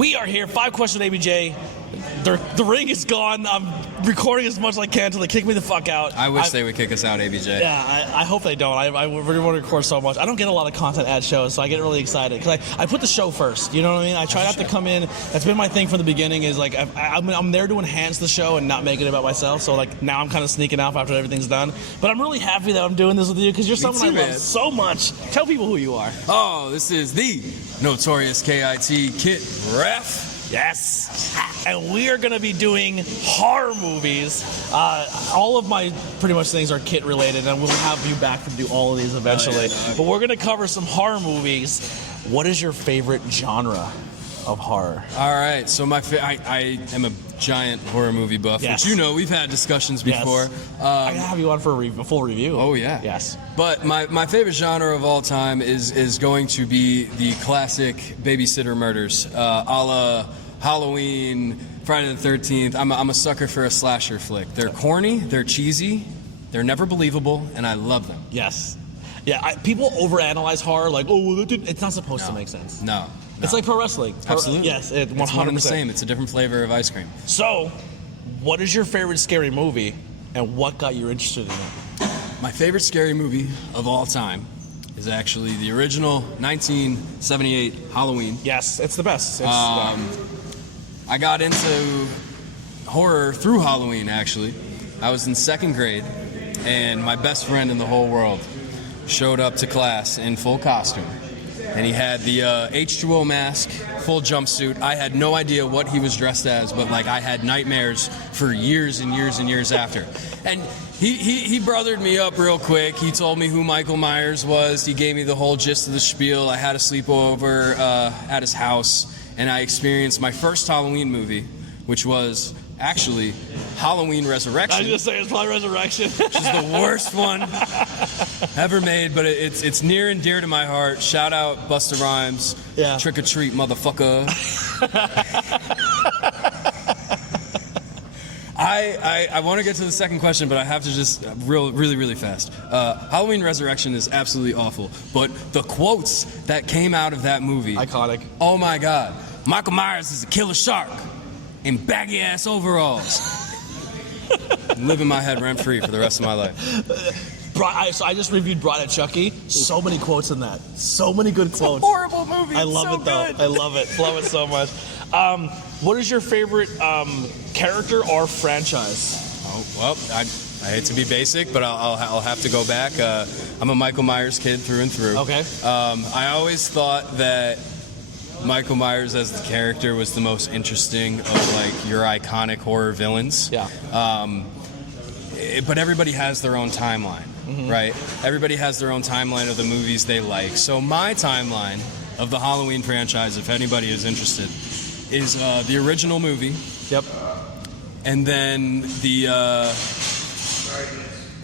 We are here, 5 Question ABJ. The ring is gone. I'm recording as much as I can until they kick me the fuck out. I wish they would kick us out, ABJ. Yeah, I hope they don't. I really want to record so much. I don't get a lot of content at shows, so I get really excited. Because I put the show first, you know what I mean? I try not to come in. That's been my thing from the beginning, is like, I'm there to enhance the show and not make it about myself. So like now I'm kind of sneaking off after everyth's done. But I'm really happy that I'm doing this with you, because you're someone I love so much. Tell people who you are. Oh, this is the notorious KIT Kit Raff. Yes, and we are going to be doing horror movies. All of my pretty much things are Kit related, and we'll have you back to do all of these eventually. But we're going to cover some horror movies. What is your favorite genre of horror? All right, so I am a giant horror movie buff, which you know we've had discussions before. Yes. I gotta have you on for a full review. Oh yeah. Yes. But my favorite genre of all time is going to be the classic babysitter murders, a la Halloween, Friday the 13th. I'm a sucker for a slasher flick. They're corny, they're cheesy, they're never believable, and I love them. Yes. Yeah. People overanalyze horror, like, oh, well, it's not supposed to make sense. No. It's like pro wrestling. Absolutely. Yes, 100%. It's one and the same. It's a different flavor of ice cream. So, what is your favorite scary movie, and what got you interested in it? My favorite scary movie of all time is actually the original 1978 Halloween. Yes, it's the best. I got into horror through Halloween, actually. I was in 2nd grade, and my best friend in the whole world showed up to class in full costume. And he had the H2O mask, full jumpsuit. I had no idea what he was dressed as, but like I had nightmares for years and years and years after. And he brothered me up real quick. He told me who Michael Myers was. He gave me the whole gist of the spiel. I had a sleepover at his house, and I experienced my first Halloween movie, which was actually Halloween Resurrection. I was just saying it's probably Resurrection. Which is the worst one ever made, but it's near and dear to my heart. Shout out Busta Rhymes. Yeah. Trick or treat, motherfucker. I want to get to the second question, but I have to just really fast. Halloween Resurrection is absolutely awful, but the quotes that came out of that movie, iconic. Oh my God, Michael Myers is a killer shark in baggy ass overalls. Live in my head rent free for the rest of my life. So I just reviewed Bride of Chucky. So many quotes in that. So many good quotes. Horrible movie. I love it though. I love it. Love it so much. What is your favorite character or franchise? Oh well, I hate to be basic, but I'll have to go back. I'm a Michael Myers kid through and through. Okay. I always thought that Michael Myers as the character was the most interesting of like your iconic horror villains. Yeah. But everybody has their own timeline, right? Everybody has their own timeline of the movies they like. So my timeline of the Halloween franchise, if anybody is interested, is the original movie. Yep. And then the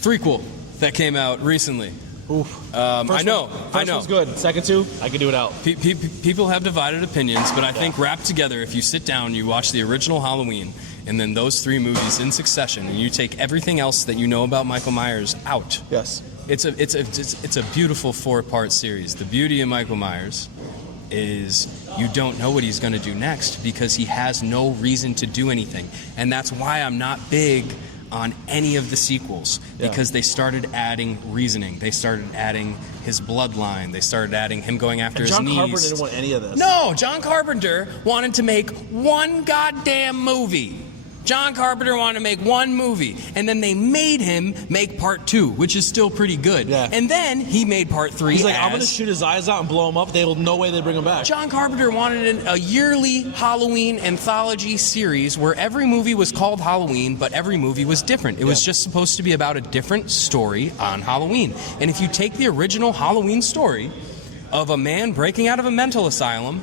threequel that came out recently. Oof. I know. First one's good. Second two, I can do it out. People have divided opinions, but I think wrapped together, if you sit down, you watch the original Halloween, and then those 3 movies in succession, and you take everything else that you know about Michael Myers out. Yes. It's a beautiful 4-part series. The beauty of Michael Myers is you don't know what he's going to do next because he has no reason to do anything, and that's why I'm not big on any of the sequels, because they started adding reasoning. They started adding his bloodline. They started adding him going after his niece. John Carpenter didn't want any of this. No, John Carpenter wanted to make one goddamn movie. John Carpenter wanted to make one movie, and then they made him make part 2, which is still pretty good. Yeah. And then he made part 3. He's like, I'm going to shoot his eyes out and blow him up. They will no way they bring him back. John Carpenter wanted a yearly Halloween anthology series where every movie was called Halloween, but every movie was different. It was just supposed to be about a different story on Halloween. And if you take the original Halloween story of a man breaking out of a mental asylum,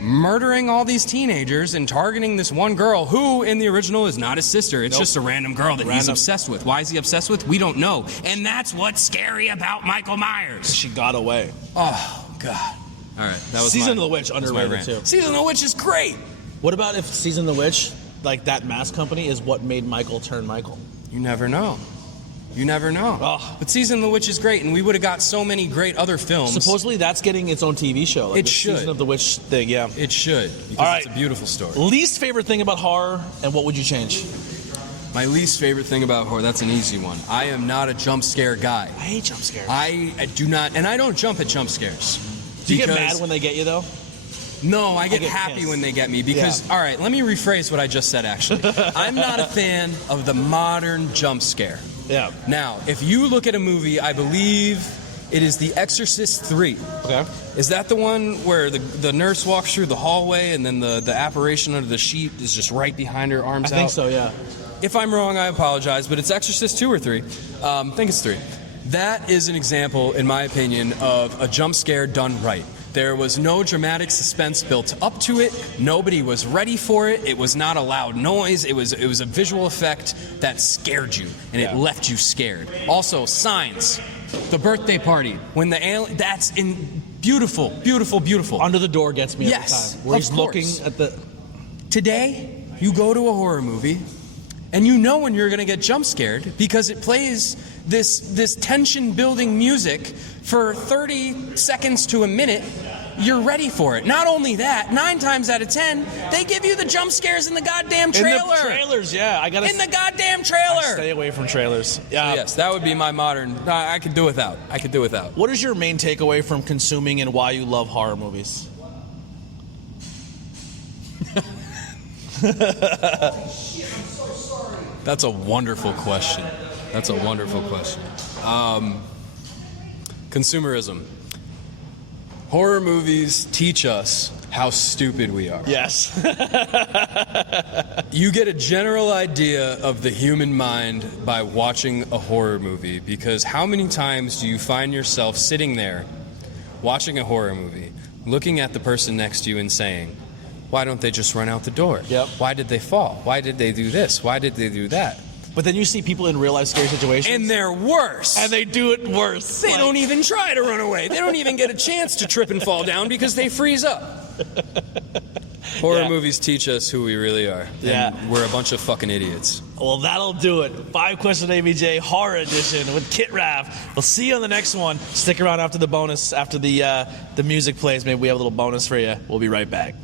murdering all these teenagers and targeting this one girl who in the original is not his sister. It's just a random girl that he's obsessed with. Why is he obsessed with? We don't know. And that's what's scary about Michael Myers. She got away. Oh, God. All right. That was Season of the Witch, underrated too. Season of the Witch is great. What about if Season of the Witch, like that mask company, is what made Michael turn Michael? You never know. You never know. Oh. But Season of the Witch is great, and we would have got so many great other films. Supposedly that's getting its own TV show. Like It the should. Season of the Witch thing, yeah. It should, because All right. it's a beautiful story. Least favorite thing about horror, and what would you change? My least favorite thing about horror, that's an easy one. I am not a jump scare guy. I hate jump scares. I do not, and I don't jump at jump scares. Do you get mad when they get you, though? No, I get get happy pissed. when they get me because, Yeah. all right, let me rephrase what I just said, actually. I'm not a fan of the modern jump scare. Yeah. Now, if you look at a movie, I believe it is The Exorcist 3. Okay. Is that the one where the nurse walks through the hallway and then the apparition under the sheet is just right behind her, arms I out? think so, yeah. If I'm wrong, I apologize, but it's Exorcist 2 or 3. I think it's 3. That is an example, in my opinion, of a jump scare done right. There was no dramatic suspense built up to it. Nobody was ready for it. It was not a loud noise. It was a visual effect that scared you, and it left you scared. Also, Signs, the birthday party, when the alien, that's in beautiful, beautiful, beautiful. Under the Door gets me every Yes, time. Where of he's looking course. at the... Today, you go to a horror movie, and you know when you're going to get jump scared because it plays this tension-building music for 30 seconds to a minute. You're ready for it. Not only that, 9 times out of 10, they give you the jump scares in the goddamn trailer. In the trailers, yeah. I gotta In the goddamn I trailer. stay away from trailers. Yeah. Yes, that would be my modern. I could do without. I could do without. What is your main takeaway from consuming and why you love horror movies? That's a wonderful question. That's a wonderful question. Consumerism. Horror movies teach us how stupid we are. Yes. You get a general idea of the human mind by watching a horror movie, because how many times do you find yourself sitting there watching a horror movie, looking at the person next to you and saying, why don't they just run out the door? Yep. Why did they fall? Why did they do this? Why did they do that? But then you see people in real life scary situations. And they're worse. And they do it worse. They don't even try to run away. They don't even get a chance to trip and fall down because they freeze up. Horror movies teach us who we really are. Yeah. And we're a bunch of fucking idiots. Well, that'll do it. 5 Question ABJ Horror Edition with Kit Raff. We'll see you on the next one. Stick around after the bonus, after the music plays. Maybe we have a little bonus for you. We'll be right back.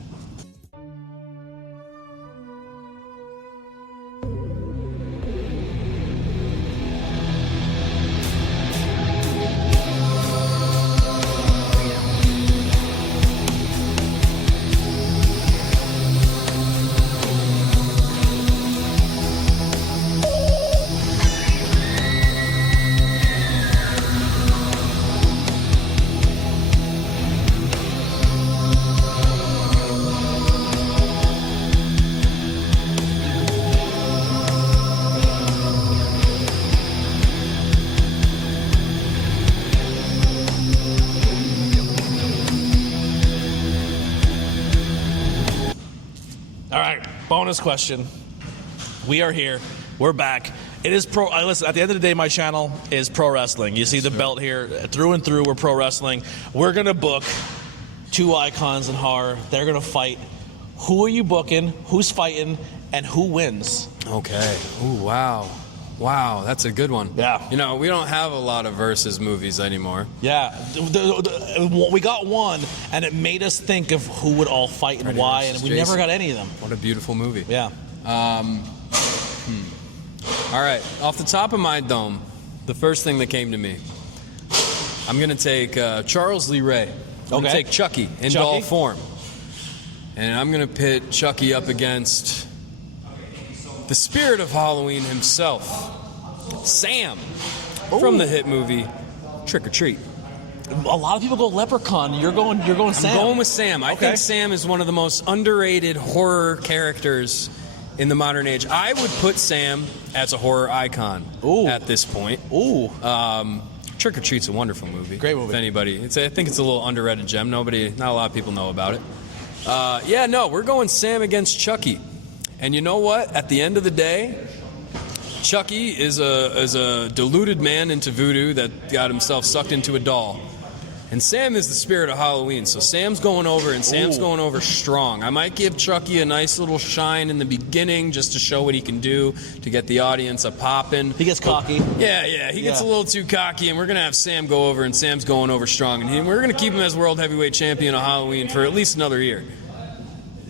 All right, bonus question. We are here. We're back. It is pro. Listen, at the end of the day, my channel is pro wrestling. You see the belt here. Through and through, we're pro wrestling. We're going to book 2 icons in horror. They're going to fight. Who are you booking? Who's fighting? And who wins? Okay. Ooh, wow. Wow, that's a good one. Yeah. You know, we don't have a lot of versus movies anymore. Yeah. We got one, and it made us think of who would all fight and Freddy why, versus and we never Jason. got any of them. What a beautiful movie. Yeah. All right, off the top of my dome, the first thing that came to me, I'm going to take Charles Lee Ray. I'm going to Okay. take Chucky in Chucky? doll form. And I'm going to pit Chucky up against the spirit of Halloween himself, Sam, from the hit movie Trick or Treat. A lot of people go Leprechaun. You're going Sam. I'm going with Sam. I think Sam is one of the most underrated horror characters in the modern age. I would put Sam as a horror icon at this point. Ooh. Trick or Treat's a wonderful movie. Great movie. If anybody, I think it's a little underrated gem. Not a lot of people know about it. We're going Sam against Chucky. And you know what? At the end of the day, Chucky is a deluded man into voodoo that got himself sucked into a doll. And Sam is the spirit of Halloween, so Sam's going over, and Sam's going over strong. I might give Chucky a nice little shine in the beginning just to show what he can do to get the audience a-popping. He gets cocky. Yeah, he gets a little too cocky, and we're going to have Sam go over, and Sam's going over strong. And we're going to keep him as World Heavyweight Champion of Halloween for at least another year.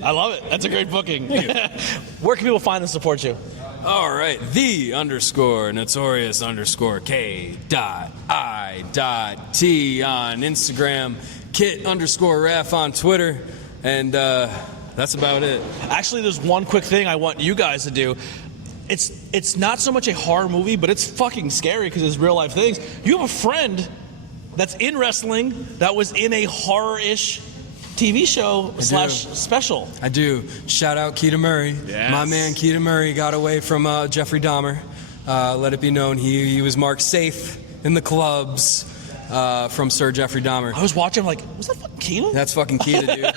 I love it. That's a great booking. Where can people find and support you? All right, the_notorious_K.I.T on Instagram, Kit_Raff on Twitter, and that's about it. Actually, there's one quick thing I want you guys to do. It's not so much a horror movie, but it's fucking scary because it's real life things. You have a friend that's in wrestling that was in a horror-ish TV show / special. I do. Shout out Keita Murray. Yes. My man Keita Murray got away from Jeffrey Dahmer. Let it be known he was marked safe in the clubs from Sir Jeffrey Dahmer. I was watching, I'm like, was that fucking Keita? That's fucking Keita, dude.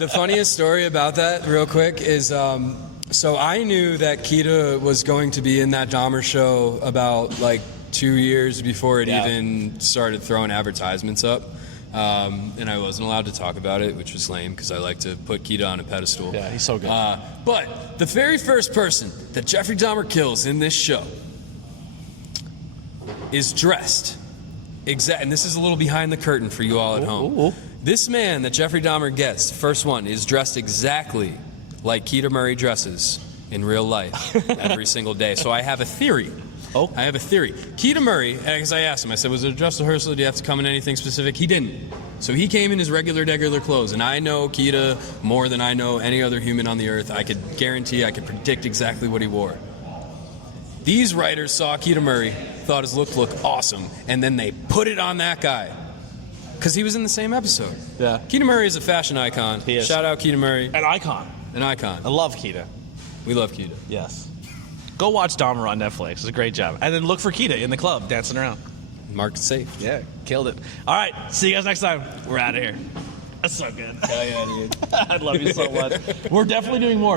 The funniest story about that, real quick, is so I knew that Keita was going to be in that Dahmer show about like 2 years before it even started throwing advertisements up. And I wasn't allowed to talk about it, which was lame because I like to put Keita on a pedestal. Yeah, he's so good. But the very first person that Jeffrey Dahmer kills in this show is dressed and this is a little behind the curtain for you all at home. This man that Jeffrey Dahmer gets, the first one, is dressed exactly like Keita Murray dresses in real life every single day. So I have a theory. I have a theory. Keita Murray, because I asked him, I said, was it a dress rehearsal? Do you have to come in anything specific? He didn't. So he came in his regular clothes. And I know Keita more than I know any other human on the earth. I could guarantee, I could predict exactly what he wore. These writers saw Keita Murray, thought his look looked awesome, and then they put it on that guy. Because he was in the same episode. Yeah. Keita Murray is a fashion icon. He is. Shout out Keita Murray. An icon. An icon. I love Keita. We love Keita. Yes. Go watch Dahmer on Netflix. It's a great job. And then look for Keita in the club dancing around. Marked safe. Yeah, killed it. All right, see you guys next time. We're out of here. That's so good. Hell yeah, dude. I love you so much. We're definitely doing more.